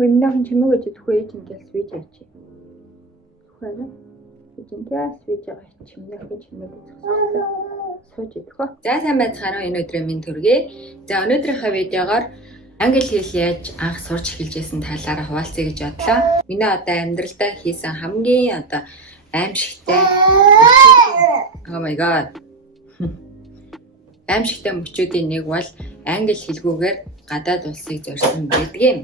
Минийхэн чимээгүй ч төхөө ээж ингээл свич яач. Тухайна. Эцэнтэй свич байгаа чимээгүй чимээг зогсоолоо. Сууж идэх. За сайн байцгаана уу, энэ өдрийн минь төргий. За өнөөдрийнхөө видеогоор англи хэл яаж анх сурч эхэлж байсан талаараа хуваалцъя гэж бодлоо. Миний одоо амьдралдаа хийсэн хамгийн одоо аимшигтай Oh my god. Аимшигтай мөчүүдийн нэг бол англи хэлгүүгээр гадаад улсыг зорьсон гэдэг юм.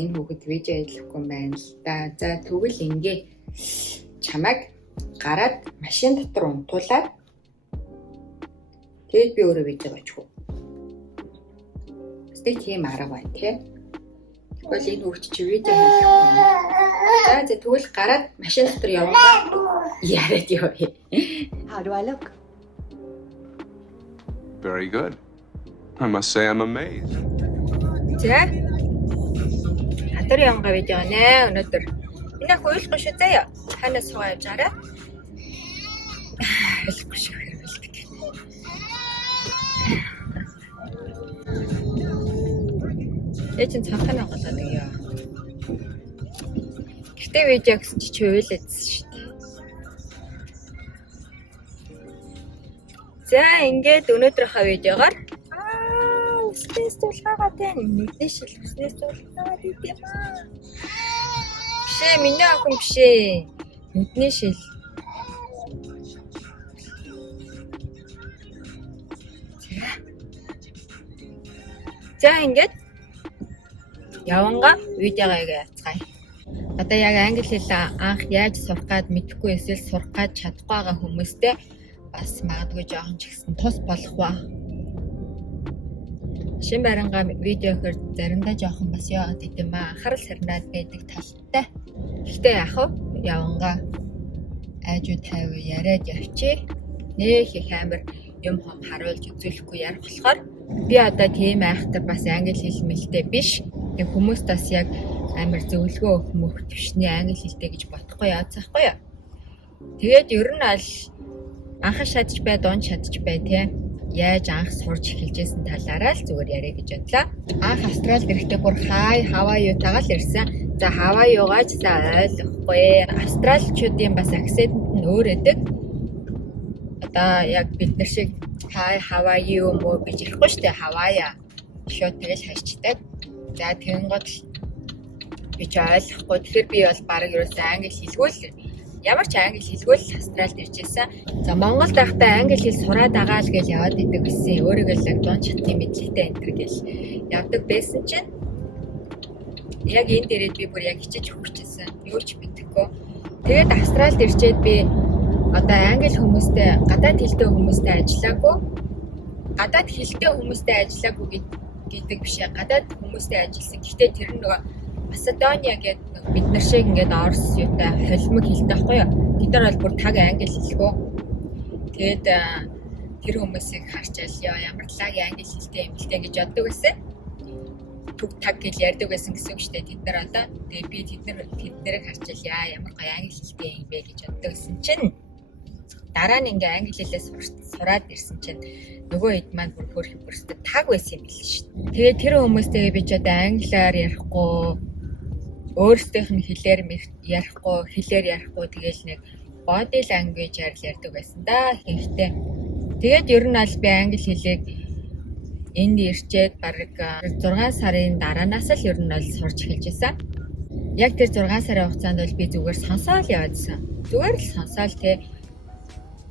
Энэ хүүхэд видео ажиллахгүй юм байна л да. За тэгвэл ингээ чамайг гараад машин дотор унтуулаад тэгээд би өөрөө видео очихгүй. Эсвэл тийм арга байна тий. Тэгвэл энэ хүүхэд чи видео хийхгүй. За тэгвэл гараад машин дотор явгаа яриад явъя. How do I look? Very good. I must say I'm amazed. За. Хатар явгаа видео нэ өнөөдөр. Миний хуйлахгүй шүү заяа. Ханаас суугаа явж гараа. Хэлэхгүй шүү хэрвэлдэг. Эцэн цанханаа голоод өгөө. Гэтэ видео гэсэн чи уйлээдсэн шүү дээ. За ингээд өнөөдрийнхөө видеогоор Стейс тулгаагаад нэгний шил хүснээс тулгаагаад идэм аа. Бишээ миний охин бишээ. Нүдний шил. За ингээд яванга видеогоо яацгаая. Одоо яг англи хэл анх яаж сурах гээд мэдэхгүй эсвэл сурах гээд чадахгүй байгаа хүмүүстэй бас магадгүй жоохон ч ихсэн тус болох ба. Шин барангаа видео хэр заримдаа жоохон бас яагаад гэдэм аа анхаарал сарнаад байдаг талтай. Гэхдээ яг явангаа айжуу тайвуу яриад явчих. Нэх их амар юм харуулж үзүүлэхгүй ярих болохоор би одоо тийм айхтар бас англи хэл мэлтэй биш. Тэг хүмүүст бас яг амар зөвлөгөө өгөх төвшний англи хэлтэй гэж бодохгүй яацсахгүй юу. Тэгээд ер нь аль анхаа шатж бай, дунд шатж бай тий. Яаж анх сурч эхэлжсэн талаараа л зүгээр яриа гэж бодлоо. Анх Австралид ирэхдээ бүр хай хаваа юу тагаал ирсэн. За хаваа юугаач за ойлгохгүй. Австраличуудын бас акцент нь өөр эдэг. Одоо яг бид нар шиг хай хаваа юу муу гэж ярихгүй шүү дээ. Хаваая. Шууд тэгэл хайчдаг. За тэгэнгүүт би ч ойлгохгүй. Тэгэхээр би бол баг ерөөсөө англи хэлгүй л ямар ч англи хэлгүй л Австралид ирж байсан. За Монголд байхдаа англи хэл сураад агаал гэж яваад идэг гэсэн. Өөрийгөө л дунд чатны мэдлэгтэй энэ төр гэж явдаг байсан чинь яг энэ дээрээ би бүр яг хичээж хөвчсөн. Юу ч мэдэхгүй. Тэгээд Австралид ирчээд би одоо англи хүмүүстэй, гадаад хэлтэй хүмүүстэй ажиллаагүй. Гадаад хэлтэй хүмүүстэй ажиллаагүй гэдэг биш. Гадаад хүмүүстэй ажилласан. Гэхдээ тэр нөгөө Македониа гэдэг бид нар шиг ингээд Орос юутай холимог хэлтэй байхгүй юу? Бид нар бол бүр таг англи хэлгүй. Тэгээд тэр хүмүүсийг харчаал ямар талагийн англи хэлтэй юм бэлтэй гэж боддог байсан. Түг таг гэж ярьдаг байсан гэсэн үг шүү дээ. Тэд нар одоо тэгээд би тэднэрийг харчаал ямар гоё англи хэлтэй юм бэ гэж боддог байсан чинь дараа нь ингээ англи хэлээ сураад ирсэн чинь нөгөө хэд маань бүр хөрхөөрсөд таг байсан юм биш шүү дээ. Тэгээд тэр хүмүүстэйгээ би ч одоо англиар ярихгүй өөрсдийнх нь хэлээр ярихгүй, хэлээр ярихгүй тэгэл нэг body language-аар л ярьдаг байсан да ихэнхдээ. Тэгээд ер нь аль би англи хэлийг энд ирчээд бараг 6 сарын дараанаас л ер нь бол сурч эхэлж байсан. Яг тэр 6 сарын хугацаанд бол би зүгээр сонсоол яваадсан. Зүгээр л сонсоол те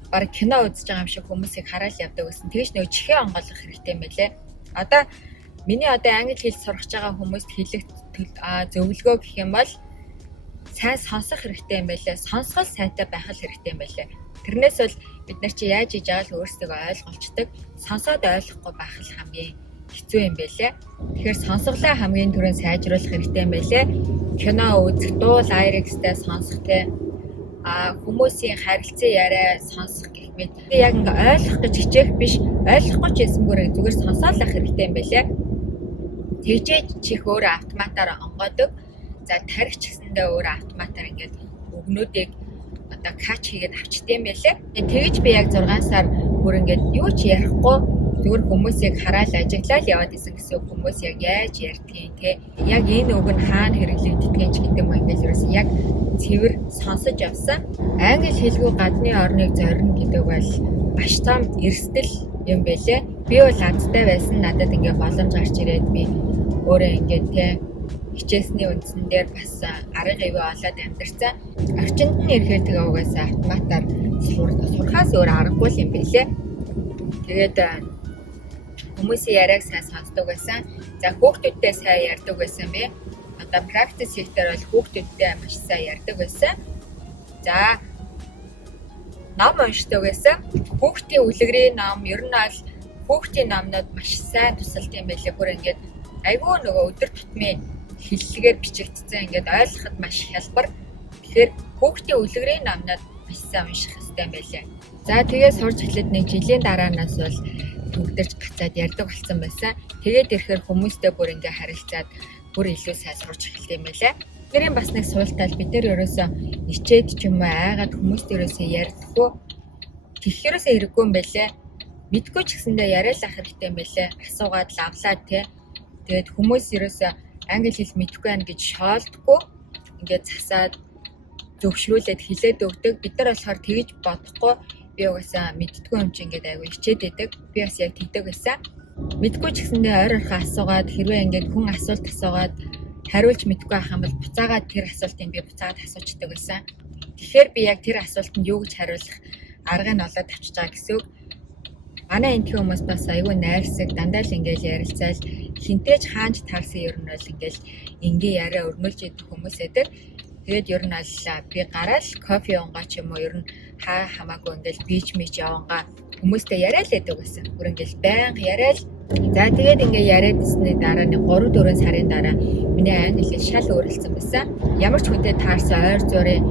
бараг кино үзэж байгаа юм шиг хүмүүсийг хараад явдаг гэсэн. Тэгэж нөө чихээ онгойлгох хэрэгтэй юм байлээ. Одоо миний англи хэл сурах байгаа хүмүүст хэлэх зөвлөгөө гэх юм бол сайн сонсох хэрэгтэй юм байлээ. Сонсгол сайтай байх хэрэгтэй юм байлээ. Тэрнээс бол бид нар чи яаж хийж байгаа л өөрсдөө ойлголцдог. Сонсоод ойлгохгүй байх л хамгийн хэцүү юм байлээ. Тэгэхээр сонсголоо хамгийн түрүүнд сайжруулах хэрэгтэй юм байлээ. Кино үзэх, дуу лайрикстай сонсох те хүмүүсийн харилцан яриа сонсох гэх мэт. Би яг ингээ ойлгох гэж хичээх биш, ойлгохгүй ч юмсгүй зүгээр сонсоол ах хэрэгтэй юм байлээ. Тэгжээж чих өөрөө автоматаар онгоодог. За тарих ч гэсэндээ өөрөө автоматаар ингээд өгнүүдийг одоо кач хийгээд авчдсан юм байлээ. Тэгэж би яг 6 сар бүр ингээд юу ч ярихгүй Зүгээр хүмүүсийг хараад ажиглаад яваад исэн гэсэн хүмүүс яг яаж ярьдгийг те яг энэ үг нь хаана хэрэглэгддгийг ч гэдэг юм ингээд ерөөс яг цэвэр сонсож авсан. Англи хэлгүй гадны орныг зорино гэдэг бол маш том эрсдэл юм байлээ. Би бол азтай байсан надад ингээд боломж гарч ирээд би өөрөө ингээд те хичээсний үндсэн дээр бас арга ивэ олоод амьдарсан. Орчинд нь ирэхээр тэгээ угаасаа автоматар сурхаас өөр аргагүй юм байлээ. Тэгээд хүмүүсийн яриаг сайн сонсдог байсан. За хүүхдүүдтэй сайн ярьдаг байсан бэ. Одоо practice хийхдээ бол хүүхдүүдтэй маш сайн ярьдаг байсан. За ном уншдаг байсан. Хүүхдийн үлгэрийн ном ер нь аль хүүхдийн номнууд маш сайн тусалд юм байлээ. Бүр ингээд айгүй нөгөө өдөр тутмын хэллэгээр бичигдсэн ингээд ойлгоход маш хялбар. Тэгэхээр хүүхдийн үлгэрийн номнууд маш сайн унших хэрэгтэй юм байлээ. За тэгээд сурч эхлээд нэг жилийн дараанаас бол төгдөрч гацаад ярьдаг болсон байсан. Тэгээд ирэхээр хүмүүстэй бүр ингээ харилцаад бүр илүү сайн сурч эхэлт юм байлаа. Тэрийн бас нэг суултал бид нар ерөөсөө ичээд ч юм уу айгаад хүмүүстэй ерөөсөө ярьдаггүй. Тэгэхээрөөсөө хэрэггүй юм байлаа. Мэдгүй ч гэсэндээ яриалах хэрэгтэй юм байлаа. Асуугаад лавлаад те. Тэгээд хүмүүс ерөөсөө англи хэл мэдэхгүй байна гэж шоолдохгүй. Ингээд засаад зөвшрүүлээд хэлээд өгдөг. Бид нар болохоор тэгж бодохгүй. Би угаасаа мэддгүй юм чи ингээд айгүй хичээд байдаг. Би бас яг тэгдэг байсан. Мэдгүй ч гэсэндээ ойр орхон асуугаад хэрвээ ингээд хүн асуулт асуугаад хариулж мэдгүй байх юм бол буцаагаад тэр асуултыг би буцаагаад асуучдаг байсан. Тэгэхээр би яг тэр асуултанд юу гэж хариулах аргыг нь олоод авчиж байгаа гэсэн үг. Манай энтхийн хүмүүс бас айгүй найрсаг дандаа л ингээд ярилцаал хинтээж хаанч таарсан ер нь бол ингээд ингээ яриа өрнүүлж идэх хүмүүс байдаг. Тэгээд ер нь аллаа би гараал кофе унгаач юм уу ер нь хамаагүй ингээд бич мич явангаа хүмүүстэй яриад л байдаг гэсэн. Бүр ингээд байнга яриад. За тэгээд ингээ яриад ирсний дараа нэг 3-4 сарын дараа миний англи хэл шал өөрлөсөн байсан. Ямар ч хүнтэй таарсан ойр зургийн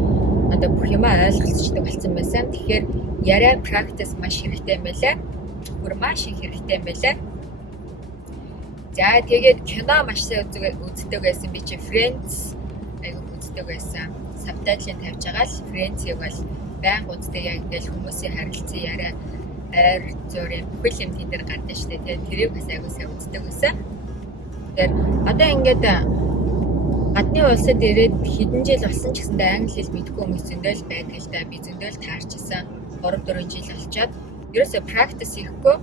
одоо бүх юмаа ойлголцдог болсон байсан. Тэгэхээр яриа practice маш хэрэгтэй юм байлаа. Бүр маш их хэрэгтэй юм байлаа. За тэгээд кино маш сайн үздэг байсан. Би чи Friends айгуу үздэг байсан. Сабтайтлыг тавьж байгаа л Friends-ийг бол байнга үздэг яг ингээл хүмүүсийн харилцан яриа ойр зургийн бүх юм тэн дээр гардаг штэ. Тэгээд тэрийг бас айгуу сайн үздэг байсан. Тэгэхээр одоо ингээд гадны улсад ирээд хэдэн жил болсон ч гэсэндээ англи хэл мэдгүй хүмүүс зөндөл байдаг л да. Би зөндөл таарчсан 3-4 жил болчоод ерөөсөө practice хийхгүй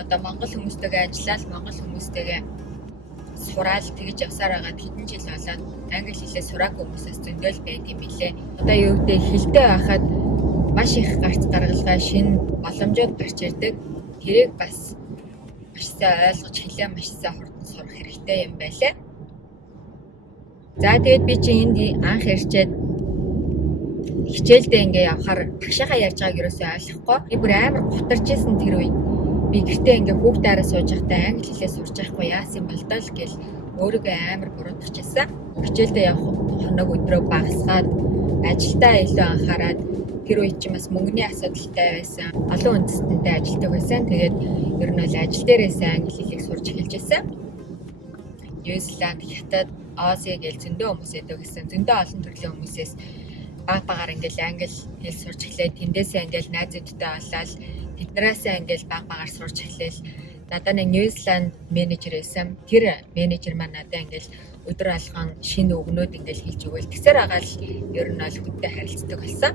одоо монгол хүмүүстэйгээ ажиллаад монгол хүмүүстэйгээ сураал тэгж явсаар байгаа хэдэн жил болоод англи хэлээ сураагүй хүмүүсээс зөндөл байд юм билээ. Одоо юу гэдэг хэлтэй байхад маш их гарц гаргалгаа шинэ боломжууд гарч ирдэг. Тэрийг бас маш сайн ойлгож хэлээ маш сайн хурдан сурах хэрэгтэй юм байлаа. За тэгээд би чи энд анх ирчээд хичээлдээ ингээ явахаар тагшаахаа ярьж байгааг ерөөсөө ойлгохгүй. Би бүр амар гутарч исэн тэр үед. Би гэртээ ингээ хүүхдээрээ сууж байхдаа англи хэлээ сурч байхгүй яасан бол доо л гэл өөрийгөө амар буруутгаж исэн. Хичээлдээ явах хоног өдрөө багасгаад ажилдаа илүү анхаарад тэр үед чи бас мөнгөний асуудалтай байсан. Олон үндэстэнтэй ажилладаг байсан. Тэгээд ер нь бол ажил дээрээсээ англи хэлийг сурч эхэлж байсан. Нью-Зеланд, Хятад, Ази гэл зөндөө хүмүүс байдаг гэсэн. Зөндөө олон төрлийн хүмүүсээс баг-багаар ингээл англи хэл сурч эхлээд тэндээсээ ингээл найзуудтай болоод тэднээсээ ингээл баг-багаар сурч эхлээл надад нэг Нью-Зеланд менежер байсан. Тэр менежер маань надад ингээл өдөр алган шинэ үгнүүд ингээл хэлж өгөөл. Тэгсээр агаал ер нь бол хүнтэй харилцдаг болсон.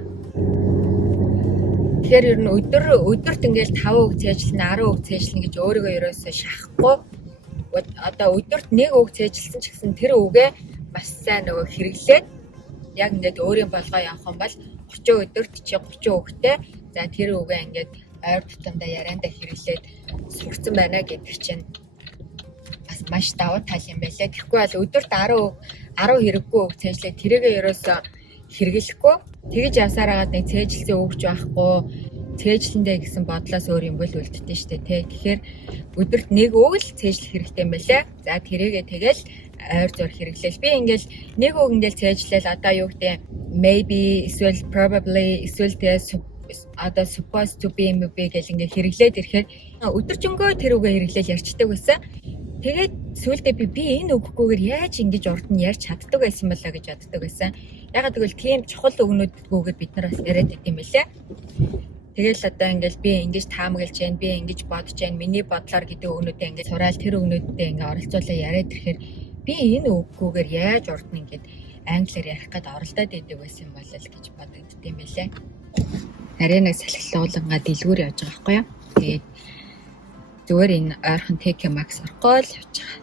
Тэгэхээр ер нь өдөрт ингээл 5 үг цээжлэн 10 үг цээжлэн гэж өөрийгөө ерөөсөө шахахгүй. Одоо өдөрт 1 үг цээжилсэн ч гэсэн тэр үгээ маш сайн нөгөө хэрэглээд яг ингээд өөрийн болгоо явах юм бол 30 өдөрт чи 30 үгтэй за тэр үгээ ингээд ойр тутамдаа яриандаа хэрэглээд сурцсан байна гэдэг чинь бас маш давуу тал юм байлаа. Тэгэхгүй бол өдөрт 10 хэрэггүй үг цээжлээ тэрийгээ ерөөсөө хэрэглэхгүй тэгж явсаар хагаад нэг цээжилсэн үгч байхгүй цээжлэндээ гэсэн бодлоос өөр юм бол үлддэж штэ тий. Тэгэхээр өдөрт 1 үг л цээжлэх хэрэгтэй юм байлаа. За тэрийгээ тэгэл ойр зур хэрэглээл. Би ингээл 1 үг ингээл цээжлээл одоо юу гэдэг maybe эсвэл probably эсвэл одоо supposed to be гэл ингээ хэрэглээд ирэхээр өдөржингөө тэр үгээ хэрэглээл ярьцдаг байсан. Тэгээд сүүлдээ би энэ үггүйгээр яаж ингэж урд нь ярьж чаддаг байсан болоо гэж боддог байсан. Ягаад гэвэл тийм чухал үгнүүдгүйгээр бид нар бас яриад байт юм байлаа. Тэгэл одоо ингээл би ингэж таамаглаж जैन, би ингэж бодож जैन, миний бодлоор гэдэг өгнүүдээ ингээд сураал тэр өгнүүдтэй ингээд оролцуулаад яриад ирэхээр би энэ үггүйгээр яаж урд нь ингээд англиар ярих гээд оролдоод идэв байсан юм болол гэж бодогдд юм байлээ. Арай нэг салхилуулангаа дэлгүүр явж байгаа байхгүй юу? Тэгээд зүгээр энэ ойрхон TK Maxx орохгоо л явж байгаа.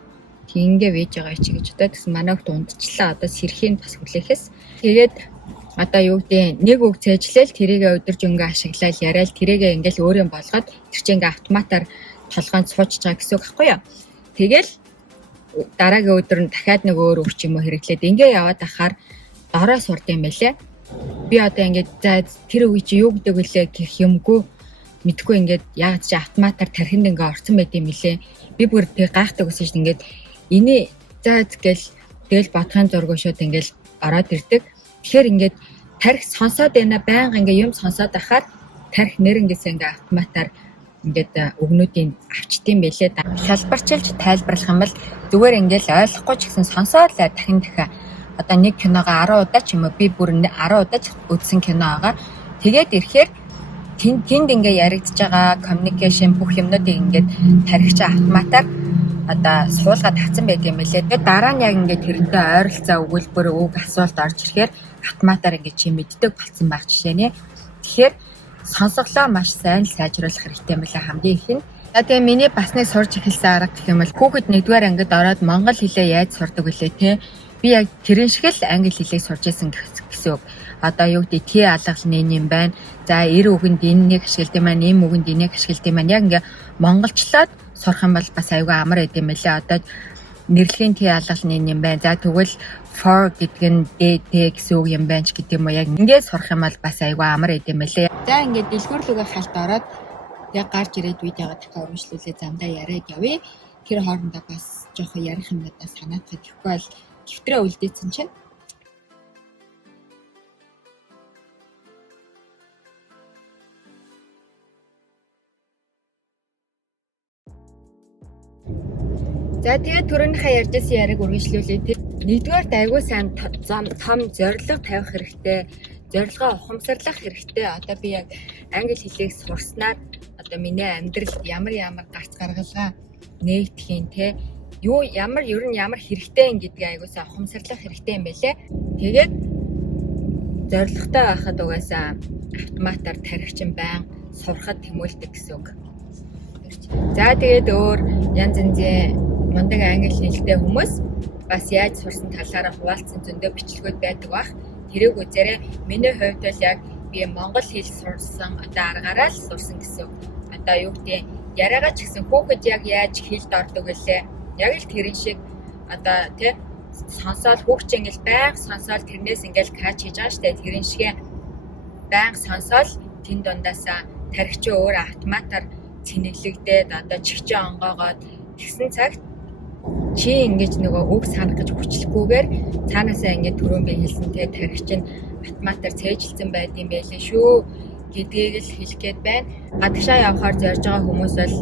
Тингээ вэж байгаа чи гэж одоо тэгсэн манай хот ундчлаа одоо сэрхийн бас хүлээхээс тэгээд одоо юу гэдэг нэг үг цээжлээл тэрийгээ өдөржингөө ашиглаад яриад тэрийгээ ингээл өөрөө болгоод тэр чинь ингээ автоматар толгойд суучж байгаа гэсэн үг байхгүй юу? Тэгэл дараагийн өдөр нь дахиад нэг өөр үг юм уу хэрэглээд ингээ яваад ахаар дороо сурд юм байлээ. Би одоо ингээд за тэр үг чи юу гэдэг вүлээ гэх юмгүй мэдгүй ингээд яг чи автоматар тархинд ингээ орсон байт юм лээ. Би бүр тэг гайхдаг гэсэн чинь ингээд эний за тэгэл бодохын зураг шууд ингээл ороод ирдэг. Тэгэхээр ингээд тарих сонсоод байна байнга ингээ юм сонсоод ахаар тарих нэрнгээсээ ингээ автоматар ингээд өгнүүдийн авчдсан байлээ. Шалбарчилж тайлбарлах юм бол зүгээр ингээл ойлгохгүй ч гэсэн сонсоод л дахин дахиад одоо нэг киногоо 10 удаа ч юм уу би бүр 10 удаа ч үзсэн кино байгаа. Тэгээд ирэхээр тэнд ингээ яригдж байгаа communication бүх юмнуудыг ингээд тарихч автоматар одоо суулгаад тавьсан байт юм билээ. Тэгээд дараа нь яг ингээд тэрнтэй ойролцоо өгүүлбэр үг асуулт орж ирэхээр автоматар ингээд чи мэддэг болсон байх жишээ нэ. Тэгэхээр сонсголоо маш сайн сайжруулах хэрэгтэй юм билээ хамгийн их нь. Тэгээ миний бас нэг сурж эхэлсэн арга гэх юм бол хүүхэд нэгдүгээр ангид ороод монгол хэлээ яаж сурдаг вүлээ те. Би яг тэрэн шиг л англи хэлийг сурж исэн гэсэн үг. Одоо юу гэдэг тий алгал нэм байна. За эр үгэнд энэнийг ашигладаг юм байна, эм үгэнд энийг ашигладаг юм байна. Яг ингээ монголчлоод сурах юм бол бас аюулгүй амар байд юм байлаа. Одоо нэрлэгийн тий алгал нэм байна. За тэгвэл for гэдэг нь dt гэсэн үг юм байна ч гэдэг юм уу. Яг ингээ сурах юм бол бас аюулгүй амар байд юм байлаа. За ингээ дэлгүүрлүгээ халт ороод яг гарч ирээд видеого дахиад урамшлуулээ замдаа яриад явъя. Тэр хоорондоо бас жоохон ярих юмнуудаа санаатах гэхгүй бол дэвтрээ үлдээсэн чинь за тэгээд түрүүнийхээ ярьжсэн яриг үргэлжлүүлээ. Нэгдүгээр айгүй сайн том зорилго тавих хэрэгтэй. Зорилгоо ухамсарлах хэрэгтэй. Одоо би яг англи хэлийг сурснаар одоо миний амьдралд ямар гарц гаргалгаа нээгдэхийн те юу ер нь ямар хэрэгтэй гэдгийг айгүй сайн ухамсарлах хэрэгтэй юм байлээ. Тэгээд зорилготой байхад угаасаа автоматар тархичин байн сурахад тэмүүлдэг гэсэн үг. За тэгээд өөр янз янзын мундаг англи хэлтэй хүмүүс бас яаж сурсан талаараа хуваалцсан зөндөө бичлэгүүд байдаг бах. Тэрийг үзээрэй. Миний хувьд бол яг би монгол хэл сурсан одоо аргаараа л сурсан гэсэн. Одоо юу гэдэг яриагаа ч гэсэн хүүхэд яг яаж хэлд ордог гэлээ. Яг л тэрэн шиг одоо тий сонсоол хүүхч ингээл байнга сонсоол тэрнээс ингээл кач хийж байгаа штэ. Тэрэн шиг байнга сонсоол тэн дундаасаа тархич өөр автоматар цэнэглэгдээд одоо чигчээ онгоогоод тэгсэн цагт чи ингэж нөгөө үг санах гэж хүчлэхгүйгээр цаанаасаа ингэж түрүүн би хэлсэнтэй тархич нь автоматар цээжилсэн байд юм байлээ шүү гэдгийг л хэлэх гээд байна. Гадагшаа явхаар зорж байгаа хүмүүс бол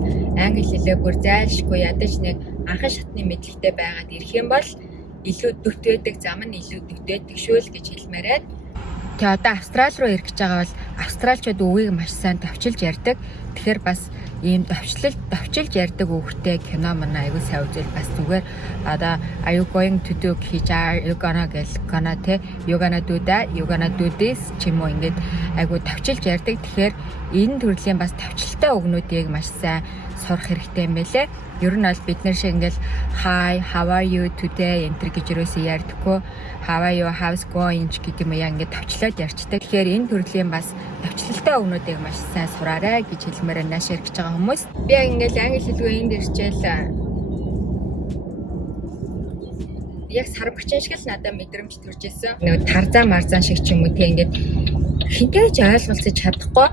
англи хэлээ бүр зайлшгүй ядаж нэг анхан шатны мэдлэгтэй байгаад ирэх юм бол илүү дэвт байдаг зам нь илүү дэвт байдаг шүү л гэж хэлмээрээ. Тэгээ одоо Австрали руу ирэх гэж байгаа бол австралчууд үгийг маш сайн товчилж ярьдаг. Тэгэхээр бас ийм товчилж ярьдаг үгтэй кино манай аягүй сайн үзэл бас зүгээр одоо are you going to do гэж you gonna те you gonna do that you gonna do this ч юм уу ингээд аягүй товчилж ярьдаг. Тэгэхээр энэ төрлийн бас товчлолтой үгнүүдийг маш сайн сурах хэрэгтэй юм байлээ. Ер нь бол бид нар шиг ингээл hi how are you today энтер гэж юусоо ярьдаггүй how are you how's going гэдэг юм яа ингээд товчлоод ярьцдаг. Тэгэхээр энэ төрлийн бас товчлолтой өгнүүдийг маш сайн сураарай гэж хэлмээр наашир гэж байгаа хүмүүс. Би яг ингээл англи хэлгүй энд ирчээл яг сарбагчин шиг л надад мэдрэмж төрж ирсэн. Нэг тарзаа марзаан шиг ч юм уу тийм ингээд хинтэж ойлголцож чадахгүй.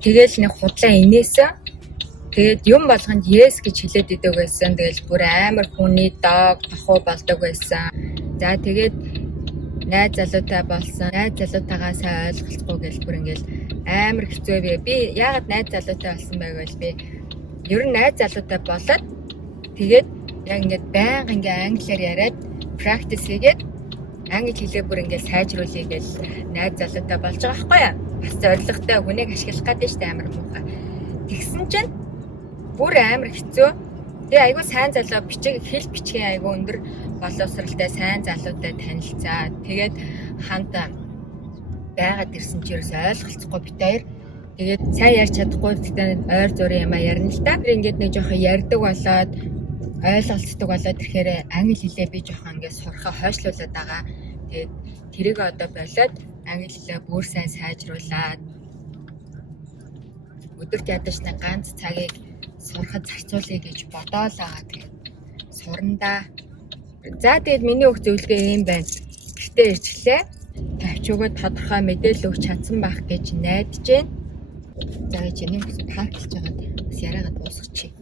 Тэгээл нэг худлаа инээсэн. Тэгээд юм болгонд yes гэж хэлээд идэг байсан. Тэгэл бүр амар хүний дог тохуу болдог байсан. За тэгээд найз залуутай болсон. Найз залуутайгаа сайн ойлголцохгүй гэл бүр ингээл амар хэцүү вэ. Би яагаад найз залуутай болсон байвал би ер нь найз залуутай болоод тэгээд яг ингээд байнга ингээ англиар яриад practice хийгээд англи хэлээ бүр ингээ сайжруулъя гэж найз залуутай болж байгаа байхгүй юу? бас зоригтой хүнийг ашиглах гэдэг штэ амар муухай. Тэгсэн чинь бүр амар хэцүү. Тэгээ айгүй сайн залуу хэл бичгийн айгүй өндөр боловсралтай сайн залуутай танилцаа. Тэгээд хамт байгаад ирсэн чи ерөөс ойлголцохгүй бит хоёр. Тэгээд сайн ярьж чадахгүй гэхдээ ойр зургийн юм ярина л та. Тэр ингээд нэг жоохон ярьдаг болоод ойлголцдог болоод ирэхээр англи хэлээ би жоохон ингээд сурахаа хойшлуулад байгаа. Тэгээд тэрийг одоо болоод англи хэлээ бүр сайн сайжруулад өдөрт ядаж нэг ганц цагийг сурахад зарцуулъя гэж бодоол байгаа. Тэгээд сурандаа. За тэгээд миний өг зөвлөгөө юм байна. Гэтэ ирчлээ. Тавьч өгөөд тодорхой мэдээлэл өгч чадсан байх гэж найдаж байна. За гэж нэг хүмүүс таарлж байгаа. Бас яриагаад дуусгачих.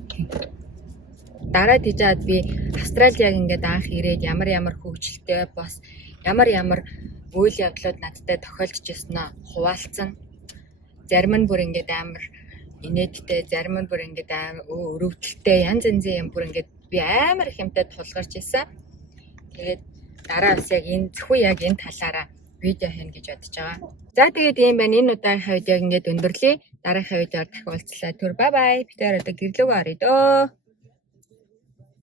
Дараа тийжээд би Австралиаг ингээд анх ирээд ямар хөгжилтэй бас ямар үйл явдлууд надтай тохиолдож ирсэнээ хуваалцсан. Зарим нь бүр ингээд амар инээдтэй, зарим нь бүр ингээд амар өрөвдөлттэй янз янзын юм бүр ингээд би амар их юмтай тулгарч ирсэн. Тэгээд дараа бас яг энэ зөвхөн яг энэ талаараа видео хийнэ гэж бодож байгаа. За тэгээд ийм байна. Энэ удаагийн хувьд яг ингээд өндөрлөе. Дараагийн видеоор дахин уулзлаа. Түр бай бай. Бид одоо гэрлөөгөө оръё дөө.